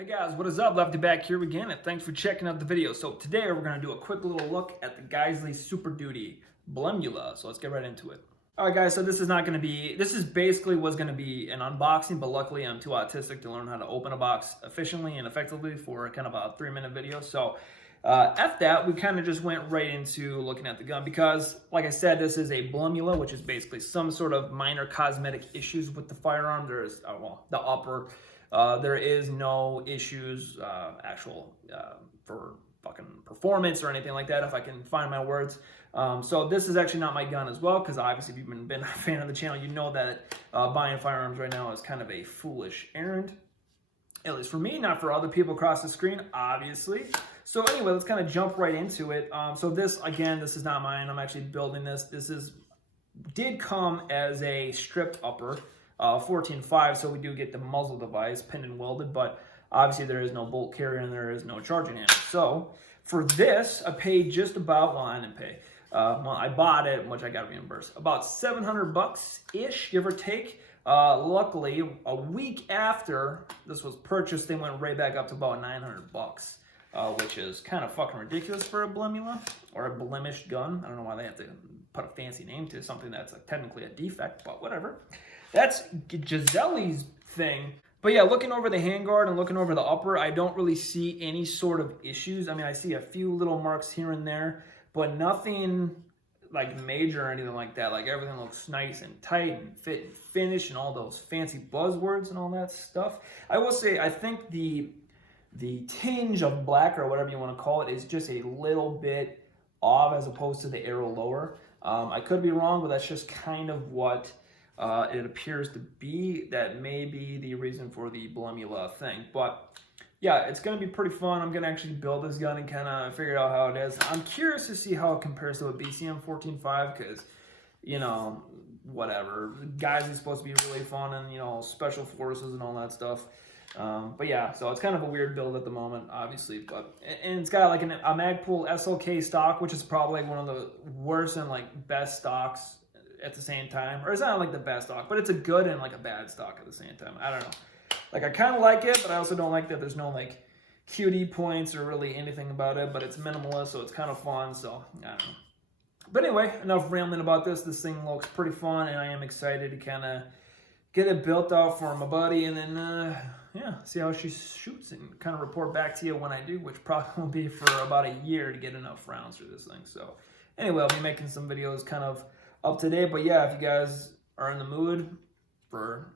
Hey guys, what is up? Lefty back here again, and thanks for checking out the video. So today we're going to do a quick little look at the Geissele Super Duty Blemula. So let's get right into it. Alright guys, so this is basically was going to be an unboxing, but luckily I'm too autistic to learn how to open a box efficiently and effectively for kind of a 3-minute video. So at that, we kind of just went right into looking at the gun because, like I said, this is a Blemula, which is basically some sort of minor cosmetic issues with the firearm. There's, the upper. There is no issues for fucking performance or anything like that, if I can find my words. So this is actually not my gun as well, because obviously if you've been a fan of the channel, you know that buying firearms right now is kind of a foolish errand. At least for me, not for other people across the screen, obviously. So anyway, let's kind of jump right into it. So this, again, this is not mine. I'm actually building this. Did come as a stripped upper. 14.5, so we do get the muzzle device pinned and welded, but obviously there is no bolt carrier and there is no charging handle. So for this, I paid just about, well, I didn't pay. I bought it, which I got reimbursed, about $700-ish, give or take. Luckily, a week after this was purchased, they went right back up to about $900, which is kind of fucking ridiculous for a Blemula or a blemished gun. I don't know why they have to put a fancy name to something that's technically a defect, but whatever. That's Geissele's thing. But yeah, looking over the handguard and looking over the upper, I don't really see any sort of issues. I mean, I see a few little marks here and there, but nothing like major or anything like that. Like everything looks nice and tight and fit and finish and all those fancy buzzwords and all that stuff. I will say, I think the tinge of black or whatever you want to call it is just a little bit off as opposed to the arrow lower. I could be wrong, but that's just kind of what it appears to be. That may be the reason for the Blemula thing. But yeah, it's going to be pretty fun. I'm going to actually build this gun and kind of figure out how it is. I'm curious to see how it compares to a BCM 14.5 because, you know, whatever. Guys is supposed to be really fun and, you know, special forces and all that stuff. But yeah, so it's kind of a weird build at the moment, obviously. And it's got like a Magpul SLK stock, which is probably one of the worst and like best stocks at the same time. Or it's not like the best stock, but it's a good and like a bad stock at the same time. I don't know. Like I kind of like it, but I also don't like that there's no like QD points or really anything about it, but it's minimalist, so it's kind of fun, so I don't know. But anyway, enough rambling about this. This thing looks pretty fun, and I am excited to kind of get it built out for my buddy, and then, yeah, see how she shoots and kind of report back to you when I do, which probably will be for about a year to get enough rounds for this thing. So anyway, I'll be making some videos kind of up to date, but yeah, if you guys are in the mood for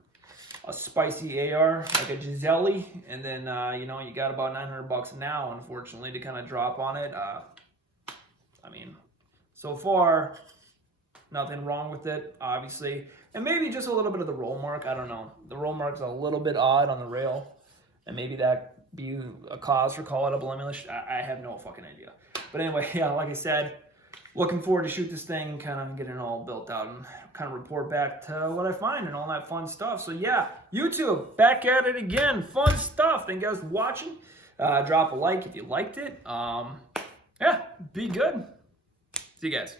a spicy AR like a Geissele, and then you know, you got about $900 now, unfortunately, to kind of drop on it. I mean, so far, nothing wrong with it, obviously, and maybe just a little bit of the roll mark. I don't know. The roll mark's a little bit odd on the rail, and maybe that be a cause for calling it a Blemula. I have no fucking idea. But anyway, yeah, like I said, looking forward to shoot this thing and kind of get it all built out and kind of report back to what I find and all that fun stuff. So yeah, YouTube, back at it again. Fun stuff. Thank you guys for watching. Drop a like if you liked it. Yeah, be good. See you guys.